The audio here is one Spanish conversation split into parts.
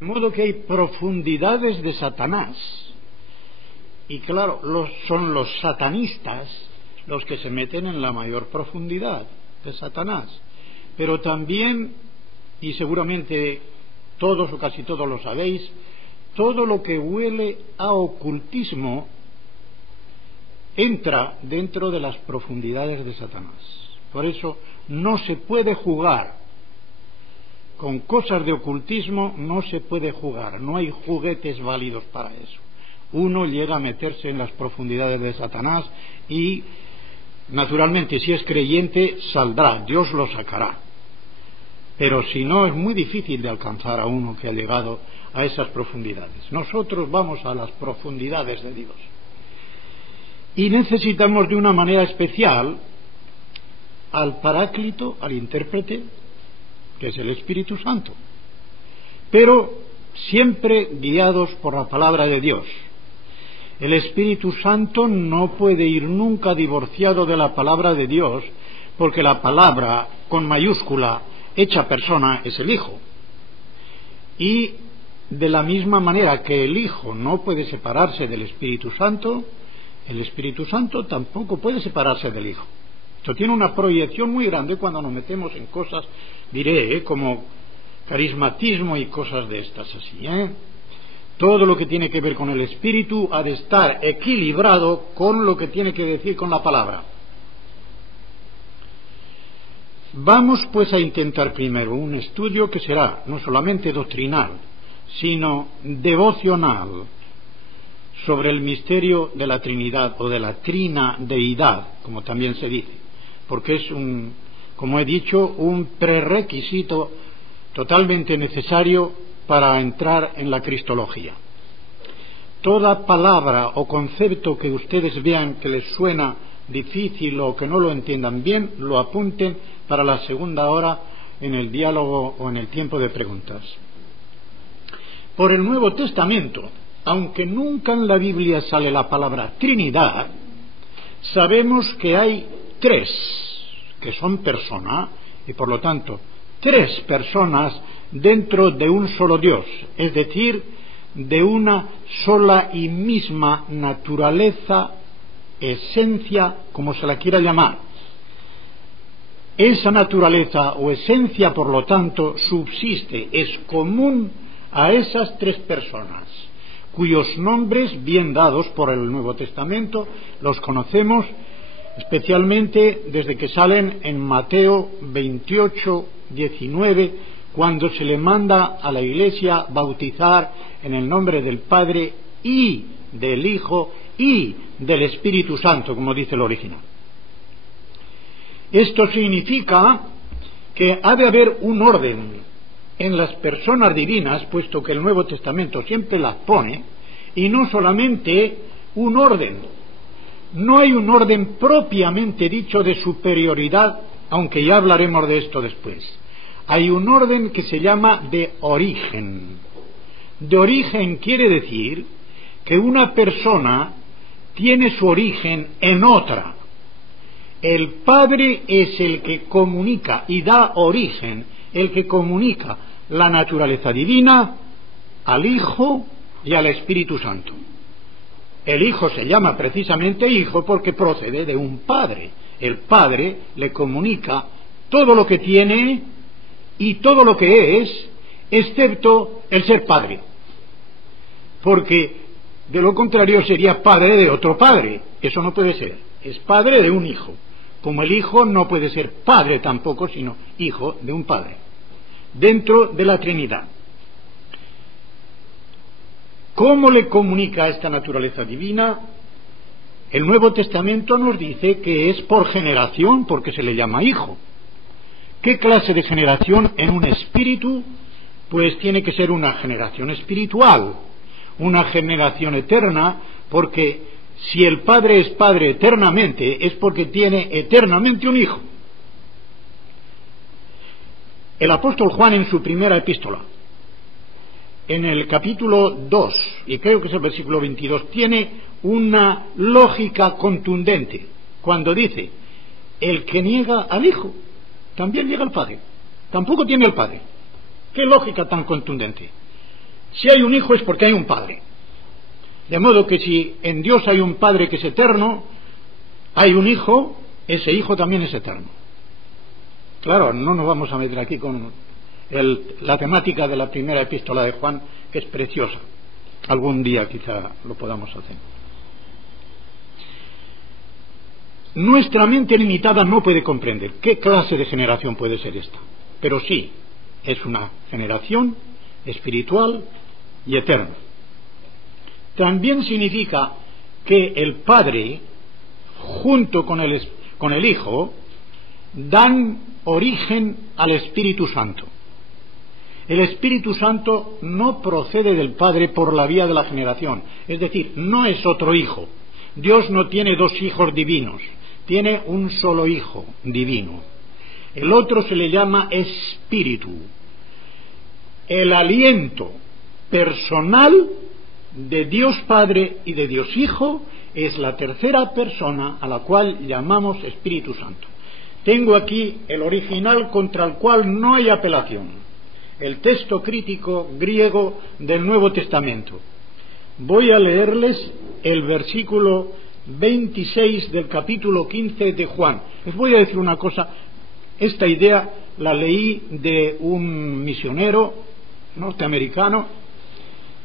De modo que hay profundidades de Satanás. Y claro, son los satanistas los que se meten en la mayor profundidad de Satanás. Pero también, y seguramente todos o casi todos lo sabéis, todo lo que huele a ocultismo entra dentro de las profundidades de Satanás. Por eso no se puede jugar con cosas de ocultismo, no se puede jugar, no hay juguetes válidos para eso. Uno llega a meterse en las profundidades de Satanás y, naturalmente, si es creyente, saldrá, Dios lo sacará. Pero si no, es muy difícil de alcanzar a uno que ha llegado a esas profundidades. Nosotros vamos a las profundidades de Dios. Y necesitamos de una manera especial al Paráclito, al intérprete, que es el Espíritu Santo. Pero siempre guiados por la palabra de Dios. El Espíritu Santo no puede ir nunca divorciado de la palabra de Dios, porque la palabra con mayúscula hecha persona es el Hijo. Y de la misma manera que el Hijo no puede separarse del Espíritu Santo, el Espíritu Santo tampoco puede separarse del Hijo. Esto tiene una proyección muy grande cuando nos metemos en cosas, diré, como carismatismo y cosas de estas así, Todo lo que tiene que ver con el Espíritu ha de estar equilibrado con lo que tiene que decir con la palabra. Vamos pues a intentar primero un estudio que será no solamente doctrinal, sino devocional, sobre el misterio de la Trinidad o de la trinadeidad, como también se dice, porque es como he dicho, un prerequisito totalmente necesario para entrar en la cristología. Toda palabra o concepto que ustedes vean que les suena difícil o que no lo entiendan bien, lo apunten para la segunda hora en el diálogo o en el tiempo de preguntas. Por el Nuevo Testamento, aunque nunca en la Biblia sale la palabra Trinidad, sabemos que hay tres, que son persona, y por lo tanto, tres personas dentro de un solo Dios, es decir, de una sola y misma naturaleza, esencia, como se la quiera llamar. Esa naturaleza o esencia, por lo tanto, subsiste, es común a esas tres personas, cuyos nombres, bien dados por el Nuevo Testamento, los conocemos especialmente desde que salen en Mateo 28, 19, cuando se le manda a la Iglesia bautizar en el nombre del Padre y del Hijo y del Espíritu Santo, como dice el original. Esto significa que ha de haber un orden en las personas divinas, puesto que el Nuevo Testamento siempre las pone, y no solamente un orden. No hay un orden propiamente dicho de superioridad, aunque ya hablaremos de esto después. Hay un orden que se llama de origen. De origen quiere decir que una persona tiene su origen en otra. El Padre es el que comunica y da origen, el que comunica la naturaleza divina al Hijo y al Espíritu Santo. El Hijo se llama precisamente Hijo porque procede de un Padre. El Padre le comunica todo lo que tiene y todo lo que es, excepto el ser Padre. Porque de lo contrario sería padre de otro padre. Eso no puede ser. Es padre de un hijo. Como el Hijo no puede ser padre tampoco, sino hijo de un Padre, dentro de la Trinidad. ¿Cómo le comunica esta naturaleza divina? El Nuevo Testamento nos dice que es por generación, porque se le llama hijo. ¿Qué clase de generación en un espíritu? Pues tiene que ser una generación espiritual, una generación eterna, porque si el Padre es Padre eternamente, es porque tiene eternamente un Hijo. El apóstol Juan, en su primera epístola, en el capítulo 2, y creo que es el versículo 22, tiene una lógica contundente cuando dice: el que niega al Hijo también niega al Padre, tampoco tiene al Padre. ¿Qué lógica tan contundente? Si hay un hijo es porque hay un padre. De modo que si en Dios hay un padre que es eterno, hay un hijo, ese hijo también es eterno. Claro, no nos vamos a meter aquí con la temática de la primera epístola de Juan, que es preciosa. Algún día quizá lo podamos hacer. Nuestra mente limitada no puede comprender qué clase de generación puede ser esta, pero sí, es una generación espiritual y eterna. También significa que el Padre, junto con el Hijo, dan origen al Espíritu Santo. El Espíritu Santo no procede del Padre por la vía de la generación, es decir, no es otro hijo. Dios no tiene dos hijos divinos, tiene un solo hijo divino. El otro se le llama Espíritu. El aliento personal de Dios Padre y de Dios Hijo es la tercera persona a la cual llamamos Espíritu Santo. Tengo aquí el original contra el cual no hay apelación, el texto crítico griego del Nuevo Testamento. Voy a leerles el versículo 26 del capítulo 15 de Juan. Les voy a decir una cosa, esta idea la leí de un misionero norteamericano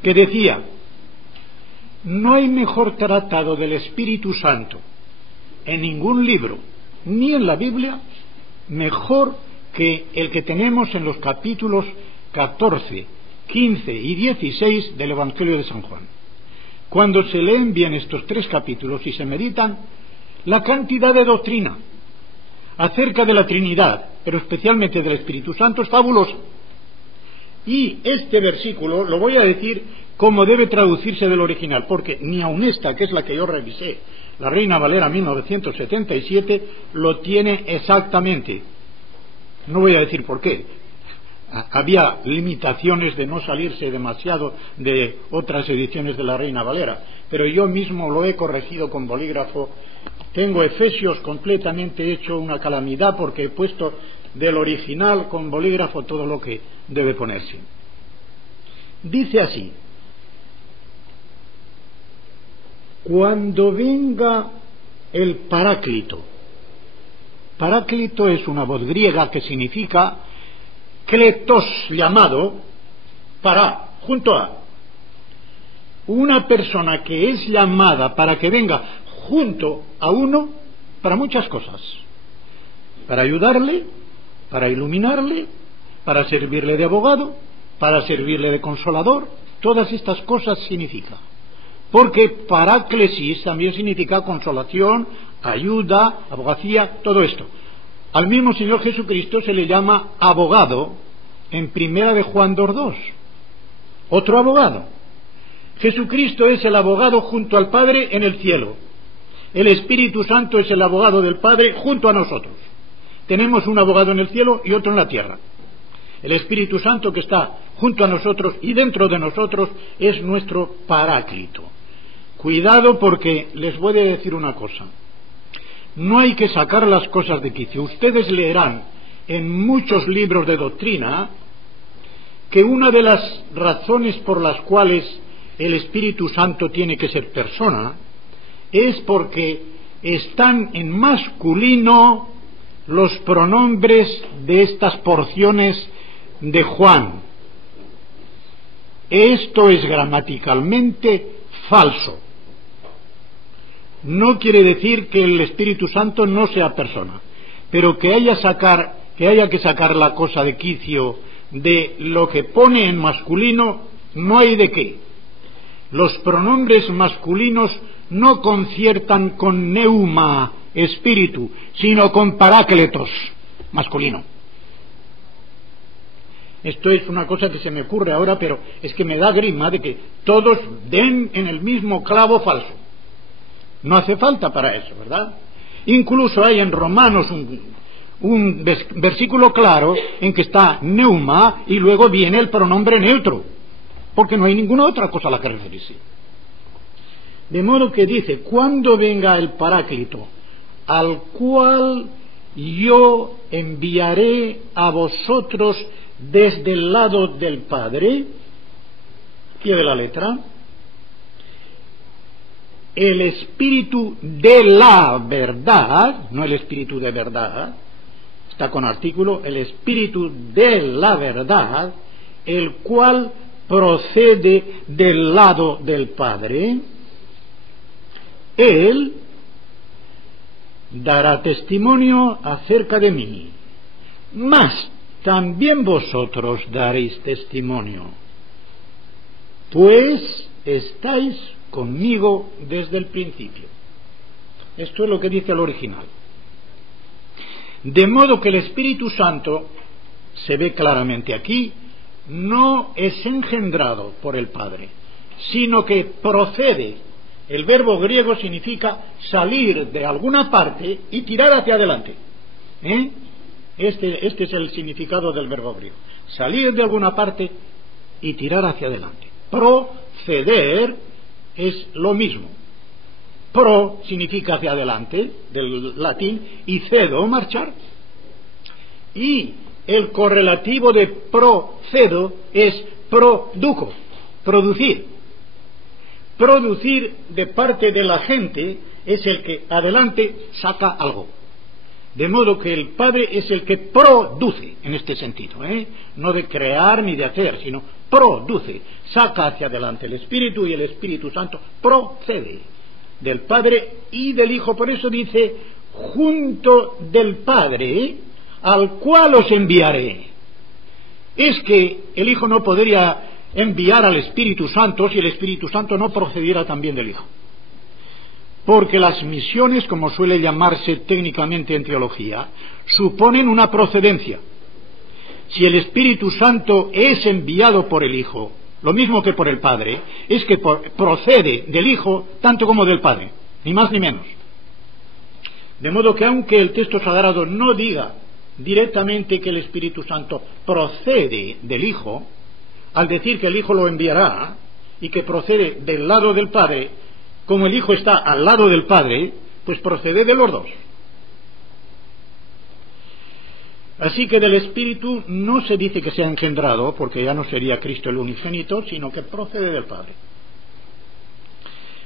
que decía: no hay mejor tratado del Espíritu Santo en ningún libro, ni en la Biblia, mejor que el que tenemos en los capítulos 14, 15 y 16 del Evangelio de San Juan. Cuando se leen bien estos tres capítulos y se meditan, la cantidad de doctrina acerca de la Trinidad, pero especialmente del Espíritu Santo, es fabulosa. Y este versículo lo voy a decir como debe traducirse del original, porque ni aun esta, que es la que yo revisé, la Reina Valera 1977, lo tiene exactamente. No voy a decir por qué. Había limitaciones de no salirse demasiado de otras ediciones de la Reina Valera, pero yo mismo lo he corregido con bolígrafo. Tengo Efesios completamente hecho una calamidad porque he puesto del original con bolígrafo todo lo que debe ponerse. Dice así: cuando venga el Paráclito. Paráclito es una voz griega que significa kletos, llamado, para, junto a. Una persona que es llamada para que venga junto a uno para muchas cosas. Para ayudarle, para iluminarle, para servirle de abogado, para servirle de consolador. Todas estas cosas significa. Porque paráclesis también significa consolación, ayuda, abogacía, todo esto. Al mismo Señor Jesucristo se le llama abogado en 1 de Juan 2:2. Otro abogado. Jesucristo es el abogado junto al Padre en el cielo. El Espíritu Santo es el abogado del Padre junto a nosotros. Tenemos un abogado en el cielo y otro en la tierra. El Espíritu Santo, que está junto a nosotros y dentro de nosotros, es nuestro Paráclito. Cuidado, porque les voy a decir una cosa. No hay que sacar las cosas de quicio. Ustedes leerán en muchos libros de doctrina que una de las razones por las cuales el Espíritu Santo tiene que ser persona es porque están en masculino los pronombres de estas porciones de Juan. Esto es gramaticalmente falso. No quiere decir que el Espíritu Santo no sea persona, pero que haya que sacar la cosa de quicio de lo que pone en masculino, no hay de qué. Los pronombres masculinos no conciertan con neuma, espíritu, sino con parácletos, masculino. Esto es una cosa que se me ocurre ahora, pero es que me da grima de que todos den en el mismo clavo falso. No hace falta para eso, ¿verdad? Incluso hay en Romanos un versículo claro en que está neuma y luego viene el pronombre neutro, porque no hay ninguna otra cosa a la que referirse. De modo que dice: cuando venga el Paráclito, al cual yo enviaré a vosotros desde el lado del Padre, pie de la letra, el espíritu de la verdad, no el espíritu de verdad, está con artículo, el espíritu de la verdad, el cual procede del lado del Padre, Él dará testimonio acerca de mí, mas también vosotros daréis testimonio, pues estáis conmigo desde el principio. Esto es lo que dice el original. De modo que el Espíritu Santo, se ve claramente aquí, no es engendrado por el Padre, sino que procede. El verbo griego significa salir de alguna parte y tirar hacia adelante. Este es el significado del verbo griego. Salir de alguna parte y tirar hacia adelante. Proceder es lo mismo. Pro significa hacia adelante, del latín, y cedo, marchar. Y el correlativo de procedo es produco, producir. Producir de parte de la gente es el que adelante saca algo. De modo que el Padre es el que produce, en este sentido, no de crear ni de hacer, sino produce, saca hacia adelante el Espíritu, y el Espíritu Santo procede del Padre y del Hijo. Por eso dice, junto del Padre, al cual os enviaré. Es que el Hijo no podría enviar al Espíritu Santo si el Espíritu Santo no procediera también del Hijo. Porque las misiones, como suele llamarse técnicamente en teología, suponen una procedencia. Si el Espíritu Santo es enviado por el Hijo, lo mismo que por el Padre, es que procede del Hijo tanto como del Padre, ni más ni menos. De modo que aunque el texto sagrado no diga directamente que el Espíritu Santo procede del Hijo, al decir que el Hijo lo enviará y que procede del lado del Padre, como el Hijo está al lado del Padre, pues procede de los dos. Así que del Espíritu no se dice que sea engendrado, porque ya no sería Cristo el unigénito, sino que procede del Padre.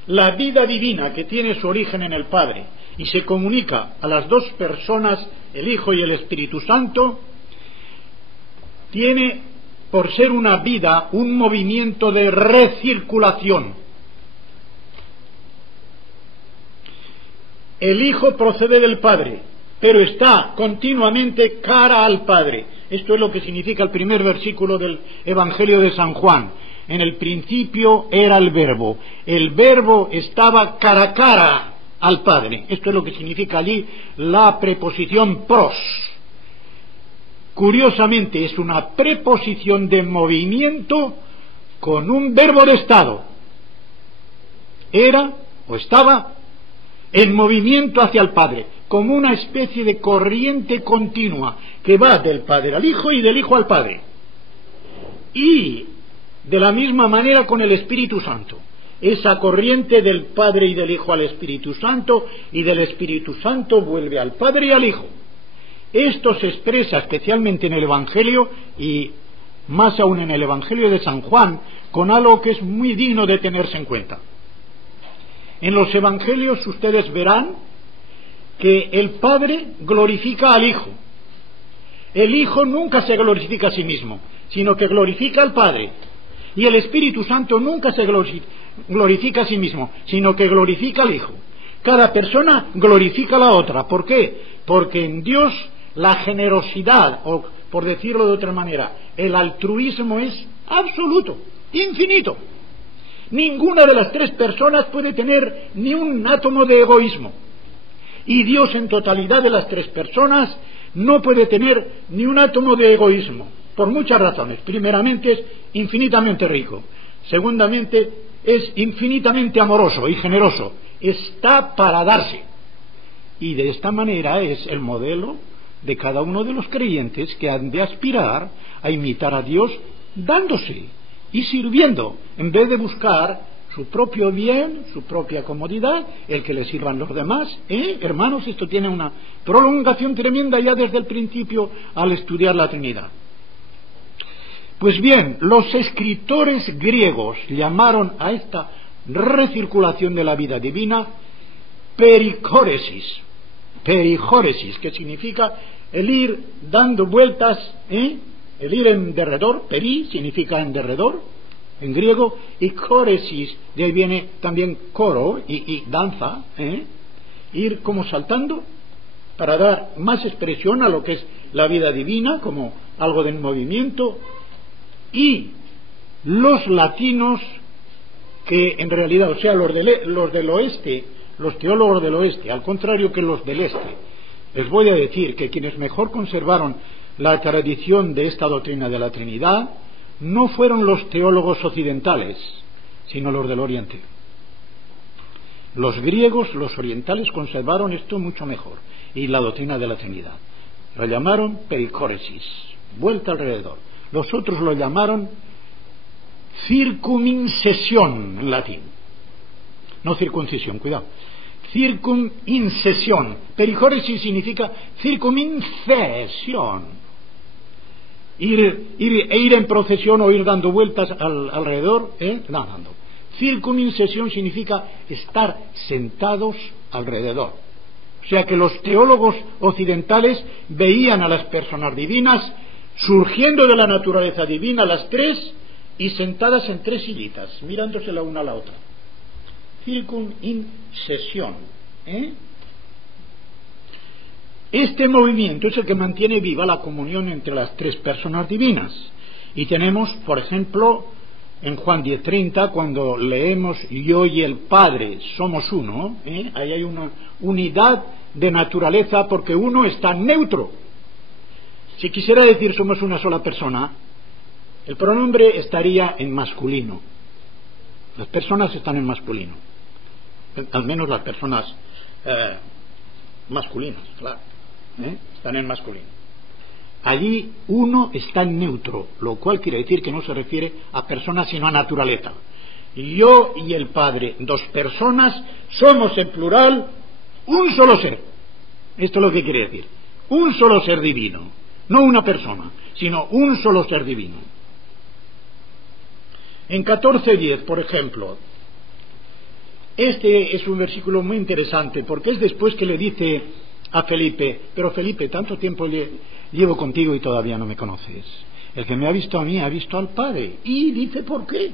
La vida divina que tiene su origen en el Padre y se comunica a las dos personas, el Hijo y el Espíritu Santo, tiene por ser una vida un movimiento de recirculación. El Hijo procede del Padre, pero está continuamente cara al Padre. Esto es lo que significa el primer versículo del Evangelio de San Juan. En el principio era el Verbo estaba cara a cara al Padre. Esto es lo que significa allí la preposición pros. Curiosamente es una preposición de movimiento con un verbo de estado. Era o estaba en movimiento hacia el Padre, como una especie de corriente continua que va del Padre al Hijo y del Hijo al Padre. Y de la misma manera con el Espíritu Santo. Esa corriente del Padre y del Hijo al Espíritu Santo, y del Espíritu Santo vuelve al Padre y al Hijo. Esto se expresa especialmente en el Evangelio, y más aún en el Evangelio de San Juan, con algo que es muy digno de tenerse en cuenta. En los Evangelios ustedes verán que el Padre glorifica al Hijo. El Hijo nunca se glorifica a sí mismo, sino que glorifica al Padre. Y el Espíritu Santo nunca se glorifica a sí mismo, sino que glorifica al Hijo. Cada persona glorifica a la otra. ¿Por qué? Porque en Dios la generosidad, o por decirlo de otra manera, el altruismo es absoluto, infinito. Ninguna de las tres personas puede tener ni un átomo de egoísmo. Y Dios en totalidad de las tres personas no puede tener ni un átomo de egoísmo, por muchas razones. Primeramente es infinitamente rico. Segundamente es infinitamente amoroso y generoso. Está para darse. Y de esta manera es el modelo de cada uno de los creyentes que han de aspirar a imitar a Dios dándose y sirviendo, en vez de buscar su propio bien, su propia comodidad, el que le sirvan los demás. Hermanos, esto tiene una prolongación tremenda ya desde el principio al estudiar la Trinidad. Pues bien, los escritores griegos llamaron a esta recirculación de la vida divina pericóresis, que significa el ir dando vueltas, el ir en derredor. Peri significa en derredor en griego, y córesis, de ahí viene también coro y danza, ir como saltando para dar más expresión a lo que es la vida divina, como algo de movimiento. Y los latinos, que en realidad, o sea, los del oeste, los teólogos del oeste, al contrario que los del este, les voy a decir que quienes mejor conservaron la tradición de esta doctrina de la Trinidad no fueron los teólogos occidentales, sino los del Oriente. Los griegos, los orientales, conservaron esto mucho mejor, y la doctrina de la Trinidad. Lo llamaron pericóresis, vuelta alrededor. Los otros lo llamaron circumincesión en latín. No circuncisión, cuidado. Circumincesión. Pericóresis significa circumincesión. Ir en procesión o ir dando vueltas alrededor, dando. Circumincesión significa estar sentados alrededor. O sea que los teólogos occidentales veían a las personas divinas surgiendo de la naturaleza divina, las tres, y sentadas en tres sillitas, mirándose la una a la otra. Circumincesión. Este movimiento es el que mantiene viva la comunión entre las tres personas divinas. Y tenemos, por ejemplo, en Juan 10:30, cuando leemos yo y el Padre somos uno, ahí hay una unidad de naturaleza, porque uno está neutro. Si quisiera decir somos una sola persona, el pronombre estaría en masculino. Las personas están en masculino, al menos las personas masculinas, claro, están en masculino. Allí uno está en neutro, lo cual quiere decir que no se refiere a personas sino a naturaleza. Yo y el Padre, dos personas, somos en plural un solo ser. Esto es lo que quiere decir, un solo ser divino, no una persona, sino un solo ser divino. En 14:10, por ejemplo, este es un versículo muy interesante, porque es después que le dice a Felipe: pero Felipe, tanto tiempo llevo contigo y todavía no me conoces. El que me ha visto a mí ha visto al Padre. Y dice: ¿por qué?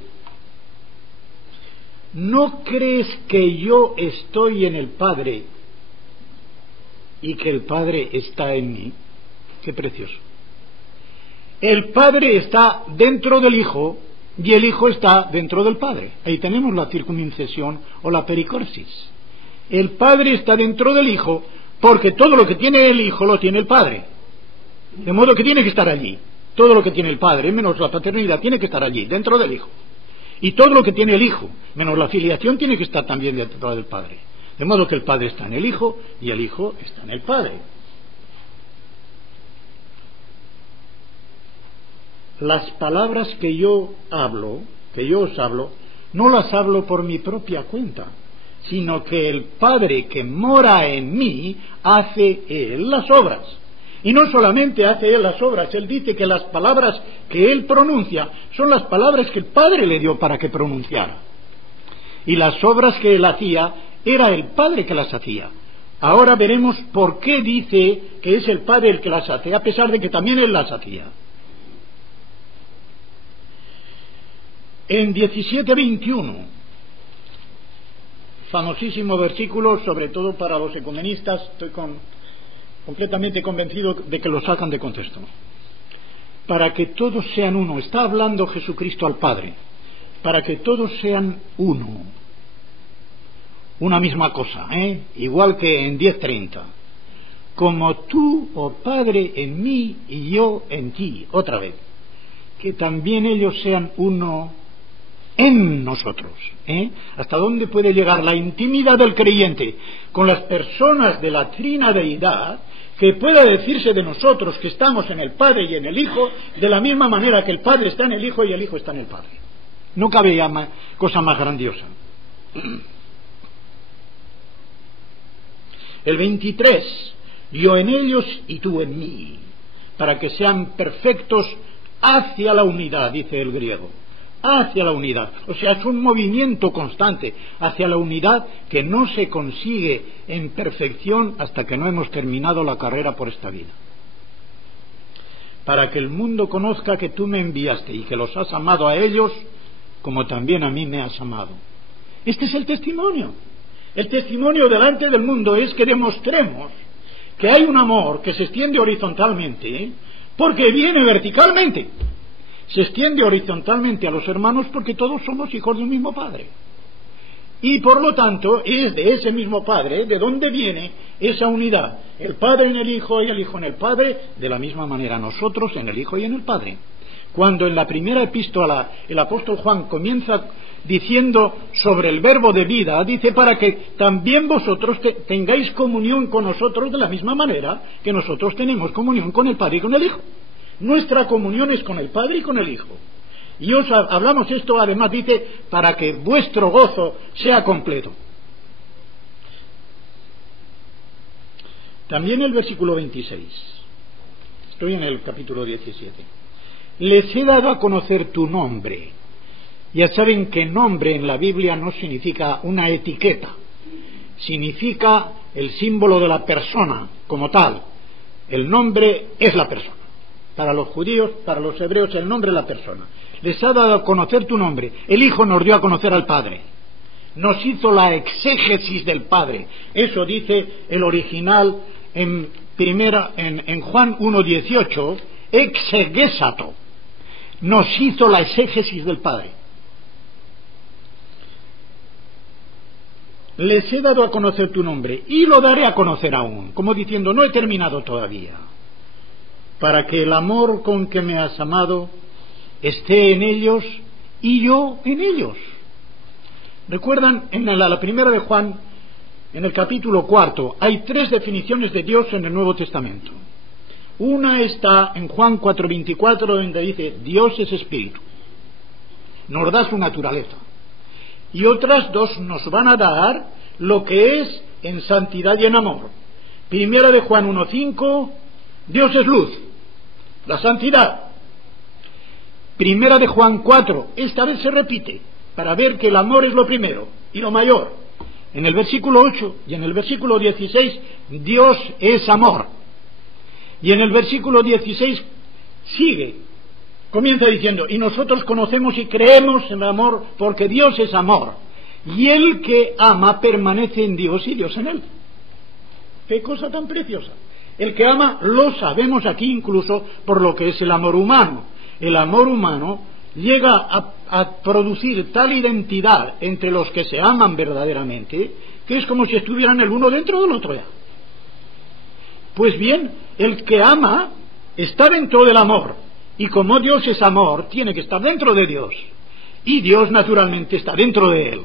¿No crees que yo estoy en el Padre y que el Padre está en mí? Qué precioso. El Padre está dentro del Hijo y el Hijo está dentro del Padre. Ahí tenemos la circuncisión o la pericorsis. El Padre está dentro del Hijo, porque todo lo que tiene el Hijo lo tiene el Padre. De modo que tiene que estar allí. Todo lo que tiene el Padre, menos la paternidad, tiene que estar allí, dentro del Hijo. Y todo lo que tiene el Hijo, menos la filiación, tiene que estar también dentro del Padre. De modo que el Padre está en el Hijo y el Hijo está en el Padre. Las palabras que yo os hablo, no las hablo por mi propia cuenta, sino que el Padre que mora en mí hace Él las obras. Y no solamente hace Él las obras, Él dice que las palabras que Él pronuncia son las palabras que el Padre le dio para que pronunciara. Y las obras que Él hacía, era el Padre que las hacía. Ahora veremos por qué dice que es el Padre el que las hace, a pesar de que también Él las hacía. En 17:21, famosísimo versículo, sobre todo para los ecumenistas, estoy completamente convencido de que lo sacan de contexto. Para que todos sean uno, está hablando Jesucristo al Padre, para que todos sean uno, una misma cosa, igual que en 10:30, como tú, oh Padre, en mí y yo en ti, otra vez, que también ellos sean uno en nosotros. ¿Hasta dónde puede llegar la intimidad del creyente con las personas de la trinadeidad, que pueda decirse de nosotros que estamos en el Padre y en el Hijo, de la misma manera que el Padre está en el Hijo y el Hijo está en el Padre? No cabe ya cosa más grandiosa. El 23, yo en ellos y tú en mí, para que sean perfectos hacia la unidad, dice el griego, hacia la unidad. O sea, es un movimiento constante hacia la unidad que no se consigue en perfección hasta que no hemos terminado la carrera por esta vida. Para que el mundo conozca que tú me enviaste y que los has amado a ellos como también a mí me has amado. Este es el testimonio. El testimonio delante del mundo es que demostremos que hay un amor que se extiende horizontalmente, porque viene verticalmente. Se extiende horizontalmente a los hermanos porque todos somos hijos de un mismo Padre. Y por lo tanto es de ese mismo Padre de donde viene esa unidad. El Padre en el Hijo y el Hijo en el Padre, de la misma manera nosotros en el Hijo y en el Padre. Cuando en la primera epístola el apóstol Juan comienza diciendo sobre el verbo de vida, dice para que también vosotros tengáis comunión con nosotros de la misma manera que nosotros tenemos comunión con el Padre y con el Hijo. Nuestra comunión es con el Padre y con el Hijo. Y os hablamos esto, además dice, para que vuestro gozo sea completo. También el versículo 26. Estoy en el capítulo 17. Les he dado a conocer tu nombre. Ya saben que nombre en la Biblia no significa una etiqueta. Significa el símbolo de la persona como tal. El nombre es la persona. Para los judíos, para los hebreos, el nombre es la persona. Les ha dado a conocer tu nombre. El Hijo nos dio a conocer al Padre. Nos hizo la exégesis del Padre. Eso dice el original en Juan 1:18, exegesato. Nos hizo la exégesis del Padre. Les he dado a conocer tu nombre y lo daré a conocer aún, como diciendo, no he terminado todavía, para que el amor con que me has amado esté en ellos y yo en ellos. ¿Recuerdan? En la primera de Juan, en el capítulo 4, hay 3 definiciones de Dios en el Nuevo Testamento. Una está en Juan 4:24, donde dice, Dios es espíritu. Nos da su naturaleza. Y otras 2 nos van a dar lo que es en santidad y en amor. Primera de Juan 1:5, Dios es luz, la santidad. Primera de Juan 4, esta vez se repite, para ver que el amor es lo primero y lo mayor. En el versículo 8 y en el versículo 16, Dios es amor. Y en el versículo 16 sigue, comienza diciendo, y nosotros conocemos y creemos en el amor porque Dios es amor. Y el que ama permanece en Dios y Dios en él. ¡Qué cosa tan preciosa! El que ama lo sabemos aquí incluso por lo que es el amor humano. El amor humano llega a producir tal identidad entre los que se aman verdaderamente que es como si estuvieran el uno dentro del otro ya. Pues bien, el que ama está dentro del amor, y como Dios es amor, tiene que estar dentro de Dios, y Dios naturalmente está dentro de él.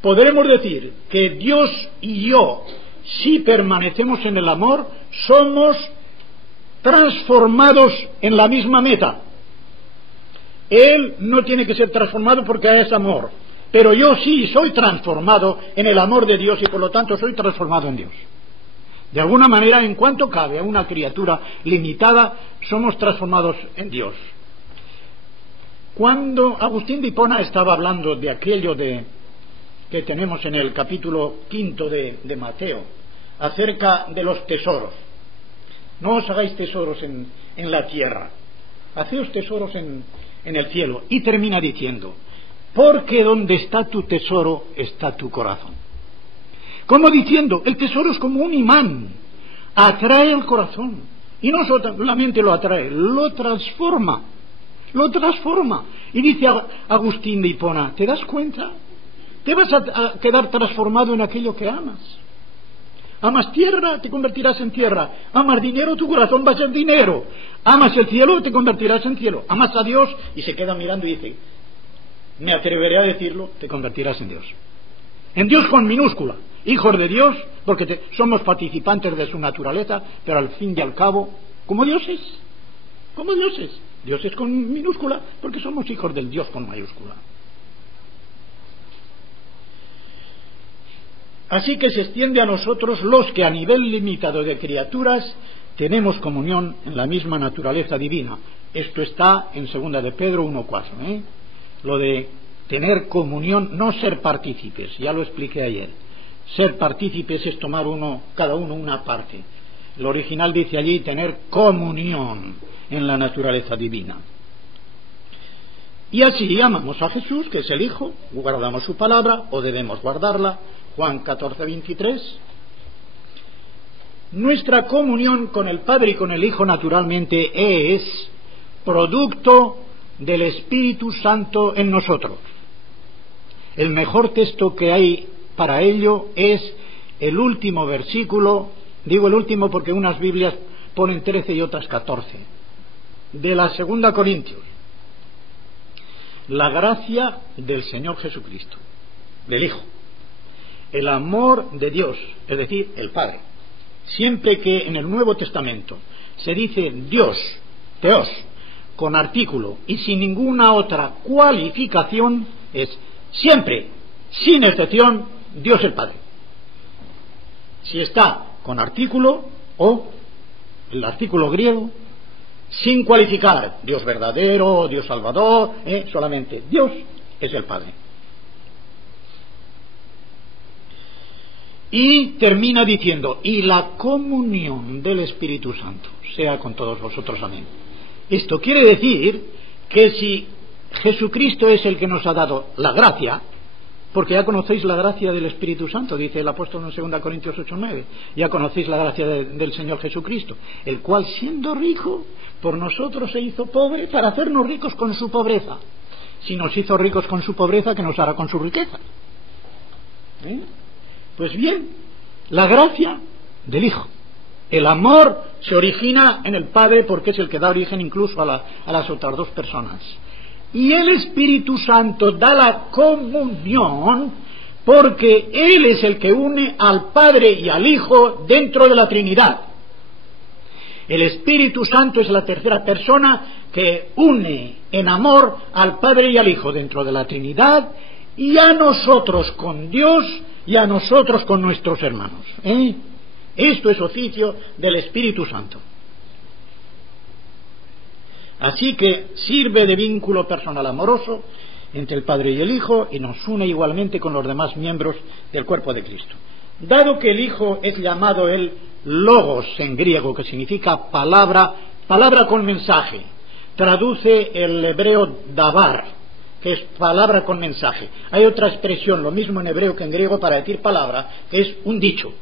Podremos decir que Dios y yo, si permanecemos en el amor, somos transformados en la misma meta. Él no tiene que ser transformado porque es amor, pero yo sí soy transformado en el amor de Dios y por lo tanto soy transformado en Dios. De alguna manera, en cuanto cabe a una criatura limitada, somos transformados en Dios. Cuando Agustín de Hipona estaba hablando de aquello que tenemos en el capítulo 5 de Mateo, acerca de los tesoros. No os hagáis tesoros en la tierra, haceos tesoros en el cielo. Y termina diciendo, porque donde está tu tesoro está tu corazón. Como diciendo, el tesoro es como un imán, atrae el corazón, y no solamente lo atrae, lo transforma. Y dice Agustín de Hipona, ¿te das cuenta? Te vas a quedar transformado en aquello que amas. Amas tierra, te convertirás en tierra. Amas dinero, tu corazón va a ser dinero. Amas el cielo, te convertirás en cielo. Amas a Dios, y se queda mirando y dice, me atreveré a decirlo, te convertirás en Dios. En Dios con minúscula. Hijos de Dios, porque somos participantes de su naturaleza, pero al fin y al cabo, como Dios es. Dios es con minúscula, porque somos hijos del Dios con mayúscula. Así que se extiende a nosotros los que a nivel limitado de criaturas tenemos comunión en la misma naturaleza divina. Esto está en 2 de Pedro 1:4, lo de tener comunión, no ser partícipes, ya lo expliqué ayer. Ser partícipes es tomar cada uno una parte. El original dice allí tener comunión en la naturaleza divina. Y así amamos a Jesús, que es el Hijo, guardamos su palabra, o debemos guardarla, Juan 14:23. Nuestra comunión con el Padre y con el Hijo naturalmente es producto del Espíritu Santo en nosotros. El mejor texto que hay para ello es el último versículo, digo el último porque unas Biblias ponen 13 y otras 14, de la 2 Corintios. La gracia del Señor Jesucristo, del Hijo, el amor de Dios, es decir, el Padre. Siempre que en el Nuevo Testamento se dice Dios, Theos, con artículo y sin ninguna otra cualificación, es siempre, sin excepción, Dios el Padre. Si está con artículo o el artículo griego, sin cualificar, Dios verdadero, Dios salvador, solamente Dios es el Padre. Y termina diciendo, y la comunión del Espíritu Santo sea con todos vosotros, amén. Esto quiere decir que si Jesucristo es el que nos ha dado la gracia, porque ya conocéis la gracia del Espíritu Santo, dice el apóstol en 2 Corintios 8:9, ya conocéis la gracia del Señor Jesucristo, el cual siendo rico, por nosotros se hizo pobre para hacernos ricos con su pobreza. Si nos hizo ricos con su pobreza, ¿qué nos hará con su riqueza? Pues bien, la gracia del Hijo. El amor se origina en el Padre porque es el que da origen incluso a las otras dos personas. Y el Espíritu Santo da la comunión porque Él es el que une al Padre y al Hijo dentro de la Trinidad. El Espíritu Santo es la tercera persona que une en amor al Padre y al Hijo dentro de la Trinidad, y a nosotros con Dios y a nosotros con nuestros hermanos. Esto es oficio del Espíritu Santo. Así que sirve de vínculo personal amoroso entre el Padre y el Hijo y nos une igualmente con los demás miembros del cuerpo de Cristo. Dado que el Hijo es llamado el Logos en griego, que significa palabra con mensaje, traduce el hebreo davar, que es palabra con mensaje. Hay otra expresión, lo mismo en hebreo que en griego, para decir palabra, que es un dicho.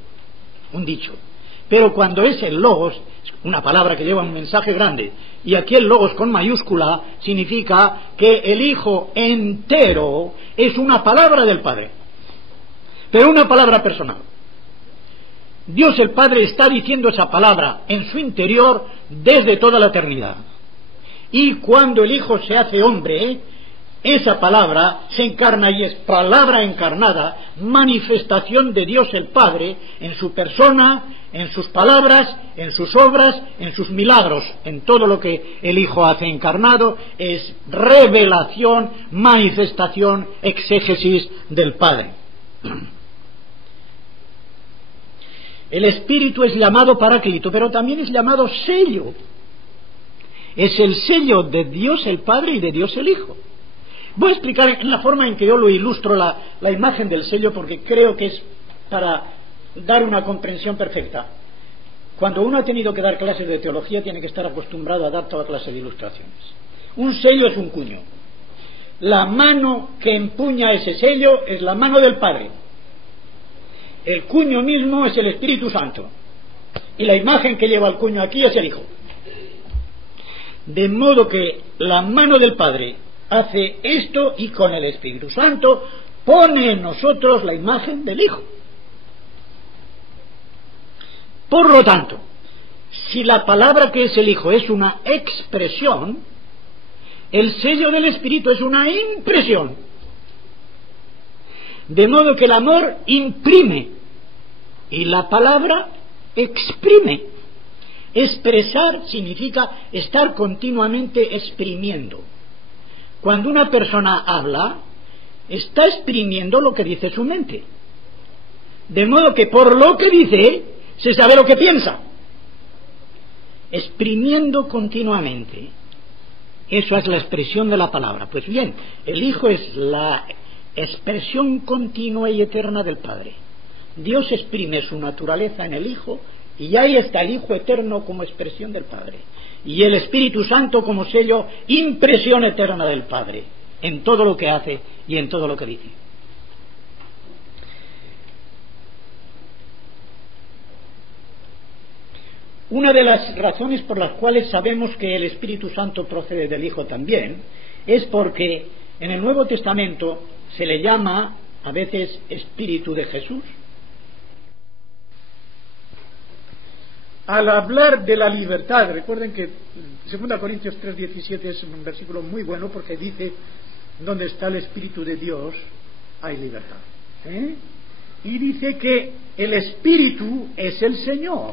Pero cuando es el Logos, una palabra que lleva un mensaje grande, y aquí el Logos con mayúscula significa que el Hijo entero es una palabra del Padre, pero una palabra personal. Dios el Padre está diciendo esa palabra en su interior desde toda la eternidad. Y cuando el Hijo se hace hombre, esa palabra se encarna y es palabra encarnada, manifestación de Dios el Padre en su persona, en sus palabras, en sus obras, en sus milagros, en todo lo que el Hijo hace encarnado, es revelación, manifestación, exégesis del Padre. El Espíritu es llamado Paráclito, pero también es llamado sello. Es el sello de Dios el Padre y de Dios el Hijo. Voy a explicar en la forma en que yo lo ilustro la imagen del sello, porque creo que es para dar una comprensión perfecta. Cuando uno ha tenido que dar clases de teología, tiene que estar acostumbrado a dar toda clase de ilustraciones. Un sello es un cuño. La mano que empuña ese sello es la mano del Padre. El cuño mismo es el Espíritu Santo. Y la imagen que lleva el cuño aquí es el Hijo. De modo que la mano del Padre hace esto y con el Espíritu Santo pone en nosotros la imagen del Hijo. Por lo tanto, si la palabra que es el Hijo es una expresión, el sello del Espíritu es una impresión. De modo que el amor imprime y la palabra exprime. Expresar significa estar continuamente exprimiendo. Cuando una persona habla, está exprimiendo lo que dice su mente. De modo que por lo que dice, se sabe lo que piensa. Exprimiendo continuamente. Eso es la expresión de la palabra. Pues bien, el Hijo es la expresión continua y eterna del Padre. Dios exprime su naturaleza en el Hijo, y ahí está el Hijo eterno como expresión del Padre, y el Espíritu Santo como sello, impresión eterna del Padre, en todo lo que hace y en todo lo que dice. Una de las razones por las cuales sabemos que el Espíritu Santo procede del Hijo también es porque en el Nuevo Testamento se le llama a veces Espíritu de Jesús. Al hablar de la libertad, recuerden que 2 Corintios 3:17 es un versículo muy bueno porque dice: donde está el Espíritu de Dios hay libertad. Y dice que el Espíritu es el Señor.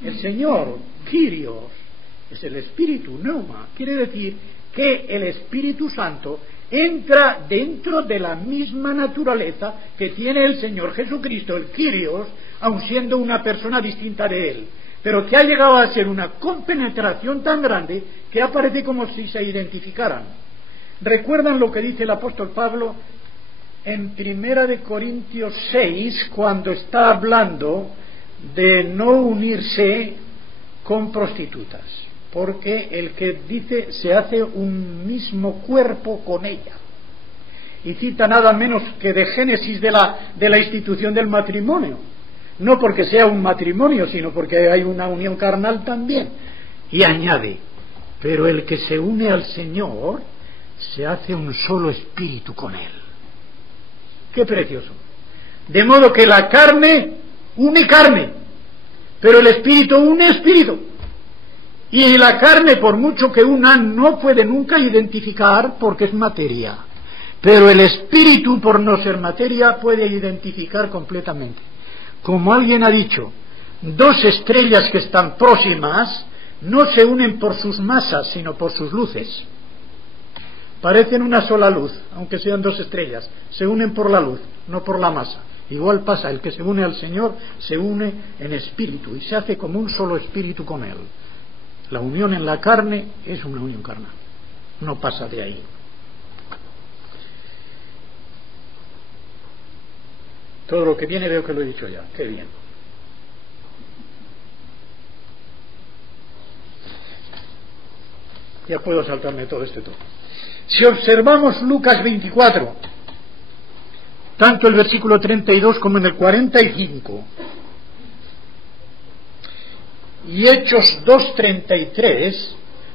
El Señor, Kyrios, es el Espíritu, Pneuma. Quiere decir que el Espíritu Santo entra dentro de la misma naturaleza que tiene el Señor Jesucristo, el Kyrios, aun siendo una persona distinta de Él, pero que ha llegado a ser una compenetración tan grande que aparece como si se identificaran. ¿Recuerdan lo que dice el apóstol Pablo en 1 Corintios 6, cuando está hablando de no unirse con prostitutas? Porque el que dice se hace un mismo cuerpo con ella, y cita nada menos que de Génesis de la institución del matrimonio, no porque sea un matrimonio, sino porque hay una unión carnal también, y añade: pero el que se une al Señor se hace un solo espíritu con Él. ¡Qué precioso! De modo que la carne une carne, pero el espíritu une espíritu. Y la carne, por mucho que una, no puede nunca identificar porque es materia, pero el espíritu, por no ser materia, puede identificar completamente. Como alguien ha dicho, dos estrellas que están próximas no se unen por sus masas, sino por sus luces. Parecen una sola luz, aunque sean dos estrellas, se unen por la luz, no por la masa. Igual pasa, el que se une al Señor se une en espíritu y se hace como un solo espíritu con Él. La unión en la carne es una unión carnal, no pasa de ahí. Todo lo que viene veo que lo he dicho ya, qué bien. Ya puedo saltarme todo este toque. Si observamos Lucas 24, tanto el versículo 32 como en el 45, y Hechos 2:33,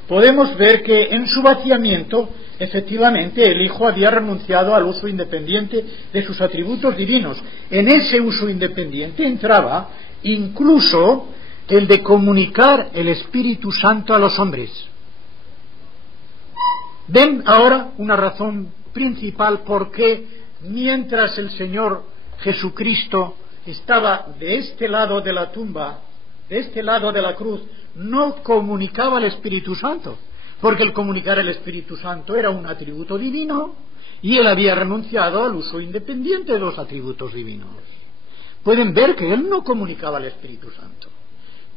podemos ver que en su vaciamiento, efectivamente, el Hijo había renunciado al uso independiente de sus atributos divinos. En ese uso independiente entraba incluso el de comunicar el Espíritu Santo a los hombres. Ven ahora una razón principal por qué, mientras el Señor Jesucristo estaba de este lado de la tumba, de este lado de la cruz, no comunicaba el Espíritu Santo, porque el comunicar el Espíritu Santo era un atributo divino y él había renunciado al uso independiente de los atributos divinos. Pueden ver que él no comunicaba el Espíritu Santo,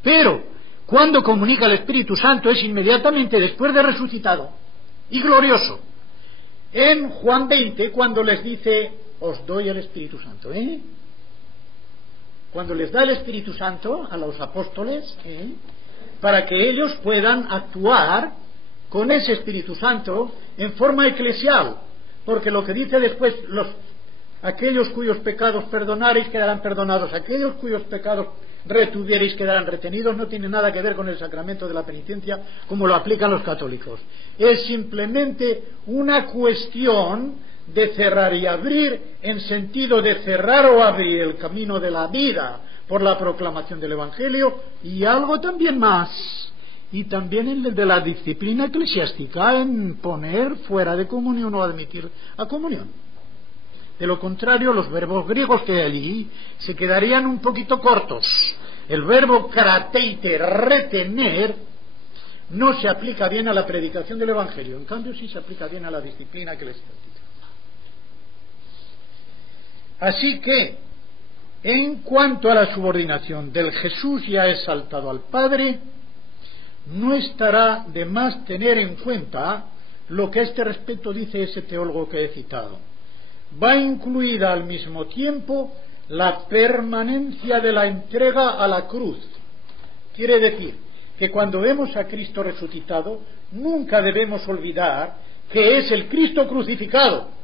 pero cuando comunica el Espíritu Santo es inmediatamente después de resucitado y glorioso. En Juan 20, cuando les dice: os doy el Espíritu Santo, cuando les da el Espíritu Santo a los apóstoles, para que ellos puedan actuar con ese Espíritu Santo en forma eclesial, porque lo que dice después: aquellos cuyos pecados perdonareis quedarán perdonados, aquellos cuyos pecados retuviereis quedarán retenidos, no tiene nada que ver con el sacramento de la penitencia como lo aplican los católicos. Es simplemente una cuestión de cerrar y abrir, en sentido de cerrar o abrir el camino de la vida por la proclamación del Evangelio, y algo también más, y también el de la disciplina eclesiástica en poner fuera de comunión o admitir a comunión. De lo contrario, los verbos griegos que hay allí se quedarían un poquito cortos. El verbo krateite, retener, no se aplica bien a la predicación del Evangelio, en cambio sí se aplica bien a la disciplina eclesiástica. Así que, en cuanto a la subordinación del Jesús ya exaltado al Padre, no estará de más tener en cuenta lo que a este respecto dice ese teólogo que he citado. Va incluida al mismo tiempo la permanencia de la entrega a la cruz. Quiere decir que cuando vemos a Cristo resucitado, nunca debemos olvidar que es el Cristo crucificado.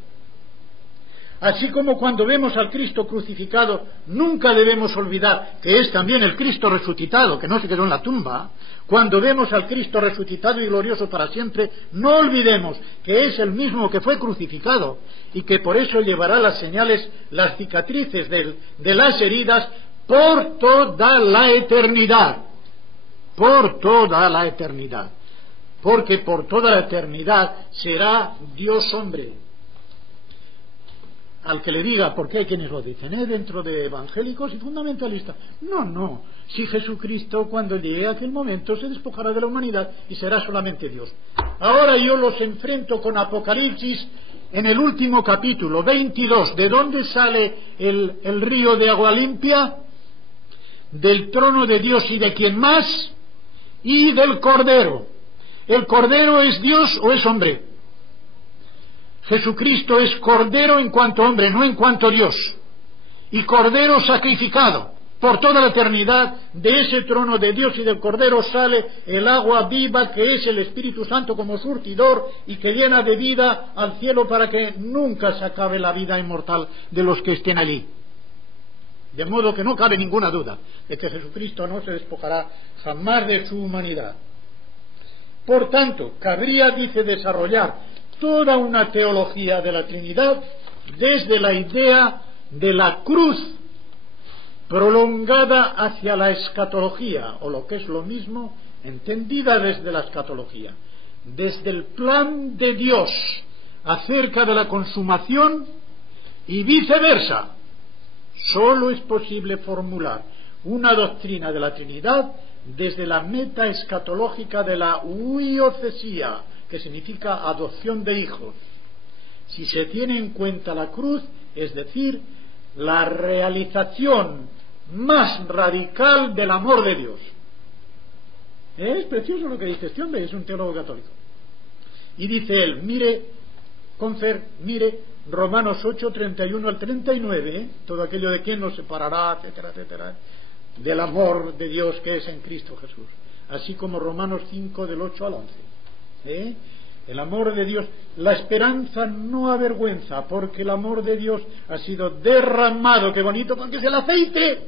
Así como cuando vemos al Cristo crucificado, nunca debemos olvidar que es también el Cristo resucitado, que no se quedó en la tumba. Cuando vemos al Cristo resucitado y glorioso para siempre, no olvidemos que es el mismo que fue crucificado y que por eso llevará las señales, las cicatrices de las heridas por toda la eternidad. Por toda la eternidad. Porque por toda la eternidad será Dios hombre. Al que le diga, porque hay quienes lo dicen, dentro de evangélicos y fundamentalistas. No. Si Jesucristo, cuando llegue a aquel momento, se despojará de la humanidad y será solamente Dios. Ahora yo los enfrento con Apocalipsis en el último capítulo, 22. ¿De dónde sale el río de agua limpia? Del trono de Dios y de quién más, y del Cordero. ¿El Cordero es Dios o es hombre? Jesucristo es Cordero en cuanto hombre, no en cuanto Dios. Y Cordero sacrificado. Por toda la eternidad, de ese trono de Dios y del Cordero sale el agua viva que es el Espíritu Santo como surtidor y que llena de vida al cielo para que nunca se acabe la vida inmortal de los que estén allí. De modo que no cabe ninguna duda de que Jesucristo no se despojará jamás de su humanidad. Por tanto, cabría, dice, desarrollar toda una teología de la Trinidad desde la idea de la cruz prolongada hacia la escatología, o lo que es lo mismo, entendida desde la escatología, desde el plan de Dios acerca de la consumación y viceversa. Solo es posible formular una doctrina de la Trinidad desde la meta escatológica de la huiocesía, que significa adopción de hijos. Si se tiene en cuenta la cruz, es decir, la realización más radical del amor de Dios. Es precioso lo que dice este hombre, es un teólogo católico. Y dice él, mire Romanos 8, 31 al 39, todo aquello de quién nos separará, etcétera, etcétera, del amor de Dios que es en Cristo Jesús. Así como Romanos 5, del 8 al 11. El amor de Dios, la esperanza no avergüenza, porque el amor de Dios ha sido derramado. Qué bonito, porque es el aceite.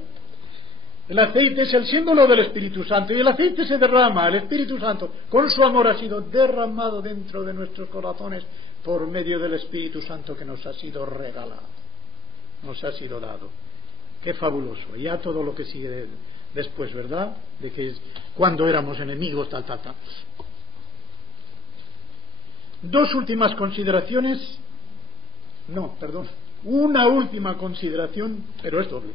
El aceite es el símbolo del Espíritu Santo y el aceite se derrama. El Espíritu Santo con su amor ha sido derramado dentro de nuestros corazones por medio del Espíritu Santo que nos ha sido regalado, nos ha sido dado. Qué fabuloso. Ya todo lo que sigue después, ¿verdad? De que cuando éramos enemigos, tal. Dos últimas consideraciones. Una última consideración, pero es doble,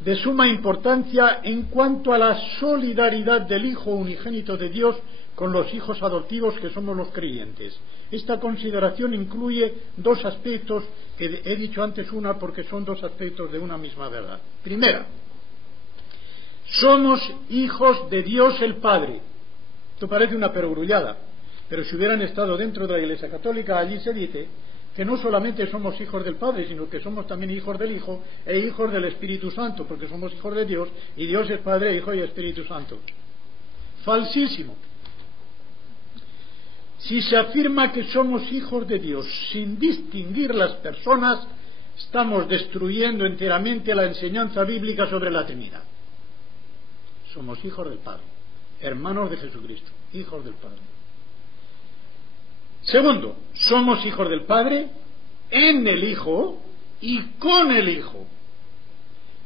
de suma importancia en cuanto a la solidaridad del Hijo unigénito de Dios con los hijos adoptivos que somos los creyentes. Esta consideración incluye dos aspectos que he dicho antes, una porque son dos aspectos de una misma verdad. Primera, somos hijos de Dios el Padre. Esto parece una perogrullada, pero si hubieran estado dentro de la Iglesia Católica, allí se dice que no solamente somos hijos del Padre, sino que somos también hijos del Hijo e hijos del Espíritu Santo, porque somos hijos de Dios, y Dios es Padre, Hijo y Espíritu Santo. Falsísimo. Si se afirma que somos hijos de Dios sin distinguir las personas, estamos destruyendo enteramente la enseñanza bíblica sobre la Trinidad. Somos hijos del Padre, hermanos de Jesucristo, hijos del Padre. Segundo, somos hijos del Padre en el Hijo y con el Hijo,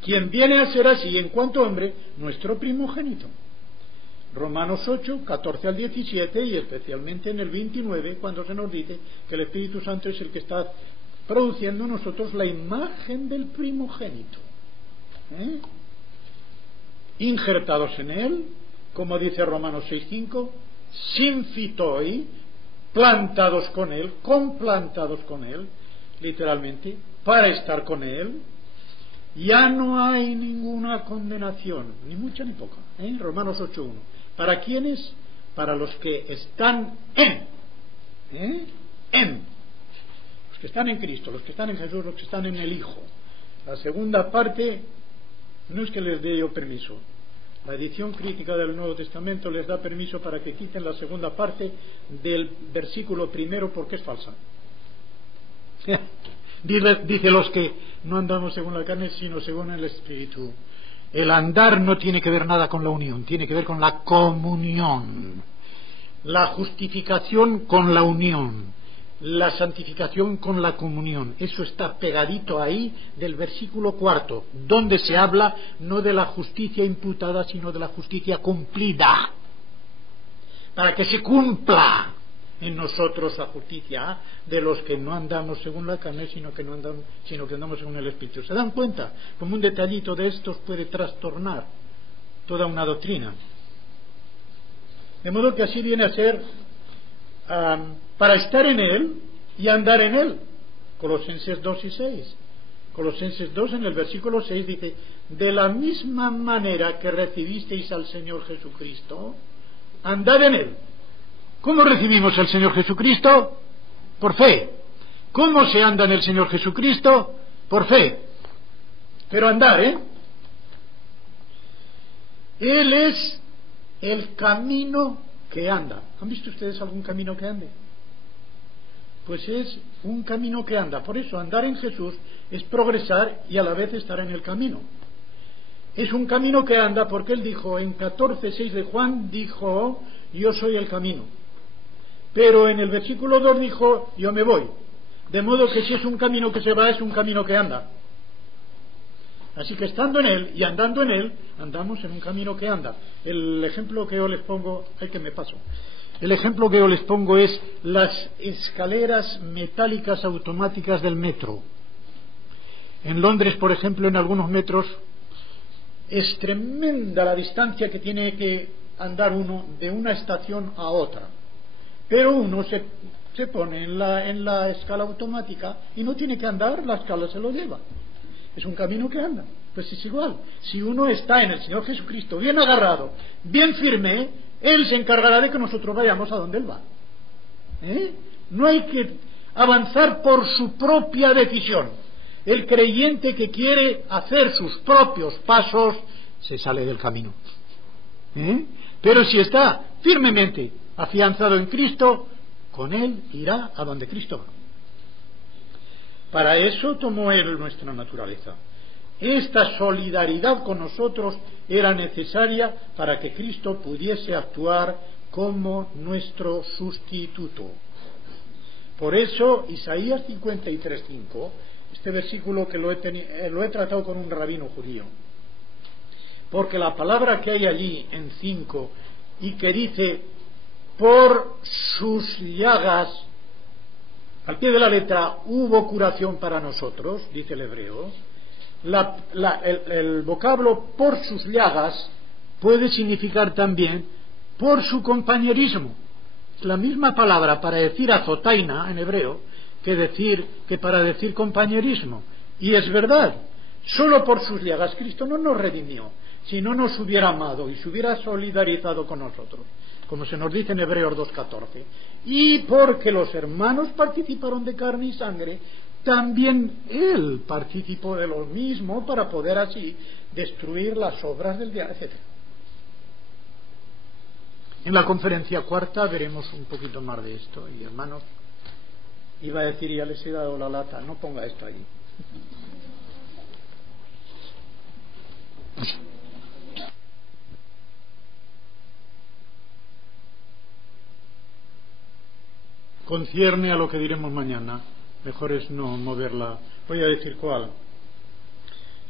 quien viene a ser así en cuanto hombre nuestro primogénito. Romanos 8, 14 al 17 y especialmente en el 29, cuando se nos dice que el Espíritu Santo es el que está produciendo en nosotros la imagen del primogénito, injertados en él, como dice Romanos 6:5, sinfitoi, plantados con él, complantados con él, literalmente, para estar con él. Ya no hay ninguna condenación, ni mucha ni poca. Romanos 8:1. ¿Para quiénes? Para los que están en En. Los que están en Cristo, los que están en Jesús, los que están en el Hijo. La segunda parte no es que les dé yo permiso. La edición crítica del Nuevo Testamento les da permiso para que quiten la segunda parte del versículo primero porque es falsa. Dice los que no andamos según la carne sino según el Espíritu. El andar no tiene que ver nada con la unión, tiene que ver con la comunión. La justificación con la unión, la santificación con la comunión. Eso está pegadito ahí del versículo 4, donde se habla no de la justicia imputada sino de la justicia cumplida, para que se cumpla en nosotros la justicia de los que no andamos según la carne sino que andamos según el Espíritu. ¿Se dan cuenta? Como un detallito de estos puede trastornar toda una doctrina. De modo que así viene a ser para estar en Él y andar en Él. Colosenses 2 y 6. Colosenses 2 en el versículo 6 dice: de la misma manera que recibisteis al Señor Jesucristo, andad en Él. ¿Cómo recibimos al Señor Jesucristo? Por fe. ¿Cómo se anda en el Señor Jesucristo? Por fe. Pero andar, Él es el camino que anda. ¿Han visto ustedes algún camino que ande? Pues es un camino que anda. Por eso andar en Jesús es progresar y a la vez estar en el camino. Es un camino que anda porque Él dijo en 14:6 de Juan, dijo: yo soy el camino. Pero en el versículo 2 dijo: yo me voy. De modo que si es un camino que se va, es un camino que anda. Así que estando en Él y andando en Él, andamos en un camino que anda. El ejemplo que yo les pongo, el ejemplo que yo les pongo es las escaleras metálicas automáticas del metro. En Londres, por ejemplo, en algunos metros es tremenda la distancia que tiene que andar uno de una estación a otra. Pero uno se pone en la escala automática y no tiene que andar, la escala se lo lleva. Es un camino que anda. Pues es igual. Si uno está en el Señor Jesucristo bien agarrado, bien firme, Él se encargará de que nosotros vayamos a donde Él va. No hay que avanzar por su propia decisión. El creyente que quiere hacer sus propios pasos se sale del camino. Pero si está firmemente afianzado en Cristo, con Él irá a donde Cristo va. Para eso tomó Él nuestra naturaleza. Esta solidaridad con nosotros era necesaria para que Cristo pudiese actuar como nuestro sustituto. Por eso Isaías 53:5, este versículo que lo he tratado con un rabino judío, porque la palabra que hay allí en 5 y que dice por sus llagas, al pie de la letra, hubo curación para nosotros, dice el hebreo. El vocablo por sus llagas puede significar también por su compañerismo. Es la misma palabra para decir azotaina en hebreo que para decir compañerismo. Y es verdad, solo por sus llagas Cristo no nos redimió, si no nos hubiera amado y se hubiera solidarizado con nosotros, como se nos dice en Hebreos 2:14. Y porque los hermanos participaron de carne y sangre, también Él participó de lo mismo para poder así destruir las obras del diablo, etc. En la conferencia cuarta veremos un poquito más de esto. Y hermanos, iba a decir, ya les he dado la lata, no ponga esto allí. Concierne a lo que diremos mañana. Mejor es no moverla. Voy a decir cuál.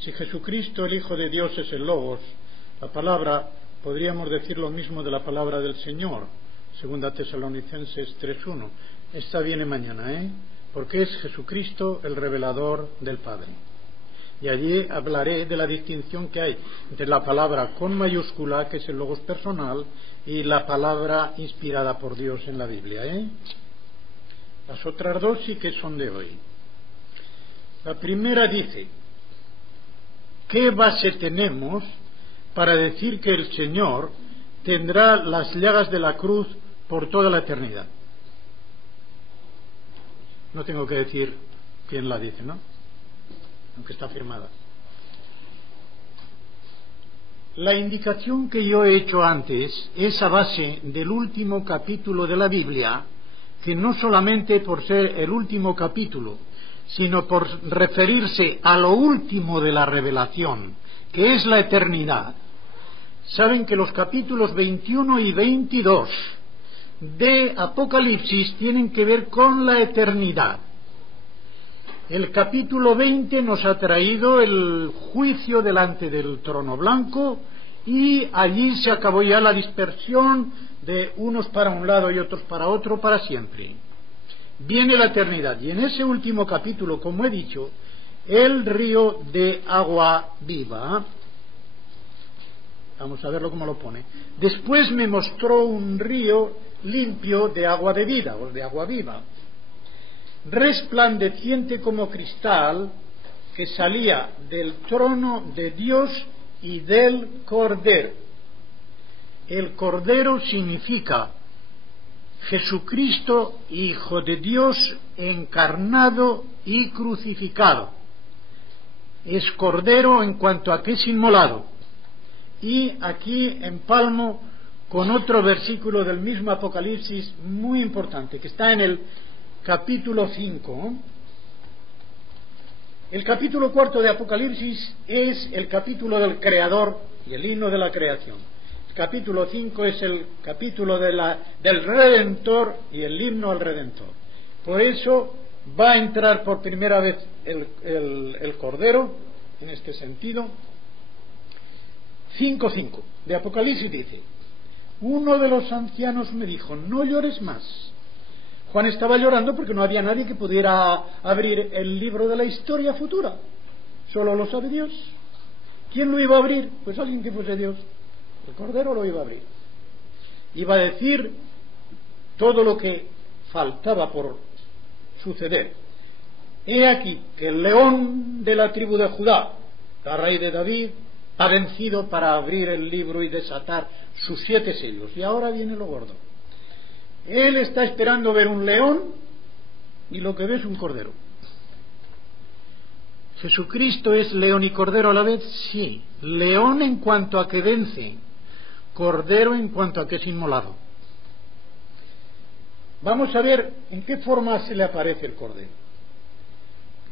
Si Jesucristo, el Hijo de Dios, es el Logos, la palabra, podríamos decir lo mismo de la palabra del Señor. 2 Tesalonicenses 3:1. Esta viene mañana, porque es Jesucristo el revelador del Padre. Y allí hablaré de la distinción que hay entre la palabra con mayúscula, que es el Logos personal, y la palabra inspirada por Dios en la Biblia. Las otras dos sí que son de hoy. La primera dice: ¿qué base tenemos para decir que el Señor tendrá las llagas de la cruz por toda la eternidad? No tengo que decir quién la dice, ¿no? Aunque está firmada. La indicación que yo he hecho antes es a base del último capítulo de la Biblia, que no solamente por ser el último capítulo, sino por referirse a lo último de la revelación, que es la eternidad. Saben que los capítulos 21 y 22 de Apocalipsis tienen que ver con la eternidad. El capítulo 20 nos ha traído el juicio delante del trono blanco, y allí se acabó ya la dispersión de unos para un lado y otros para otro para siempre. Viene la eternidad, y en ese último capítulo, como he dicho, el río de agua viva. Vamos a verlo cómo lo pone. Después me mostró un río limpio de agua de vida, o de agua viva, resplandeciente como cristal, que salía del trono de Dios y del Cordero. El Cordero significa Jesucristo, Hijo de Dios, encarnado y crucificado. Es Cordero en cuanto a que es inmolado. Y aquí empalmo con otro versículo del mismo Apocalipsis muy importante, que está en el capítulo 5. El capítulo 4 de Apocalipsis es el capítulo del Creador y el himno de la creación. El capítulo 5 es el capítulo del Redentor y el himno al Redentor. Por eso va a entrar por primera vez el Cordero en este sentido. 5:5 de Apocalipsis dice: uno de los ancianos me dijo, no llores más. Juan estaba llorando porque no había nadie que pudiera abrir el libro de la historia futura. Solo lo sabe Dios. ¿Quién lo iba a abrir? Pues alguien que fuese Dios. El Cordero lo iba a abrir. Iba a decir todo lo que faltaba por suceder. He aquí que el león de la tribu de Judá, la raíz de David, ha vencido para abrir el libro y desatar sus 7 sellos. Y ahora viene lo gordo. Él está esperando ver un león, y lo que ve es un cordero. ¿Jesucristo es león y cordero a la vez? Sí. León en cuanto a que vence, cordero en cuanto a que es inmolado. Vamos a ver en qué forma se le aparece el cordero.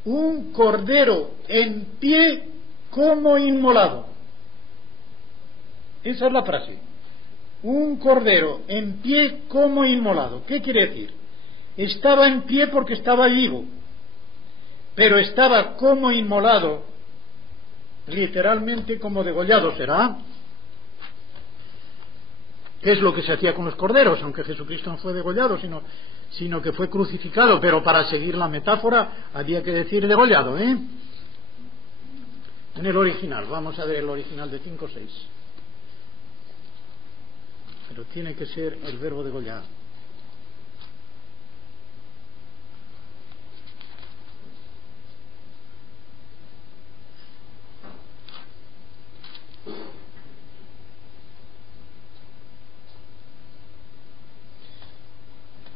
Un cordero en pie como inmolado. Esa es la frase. Un cordero en pie como inmolado. ¿Qué quiere decir? Estaba en pie porque estaba vivo, pero estaba como inmolado, literalmente como degollado, ¿será? ¿Qué es lo que se hacía con los corderos? Aunque Jesucristo no fue degollado, sino que fue crucificado, pero para seguir la metáfora había que decir degollado, ¿eh? En el original, vamos a ver el original de 5:6. Pero tiene que ser el verbo degollar.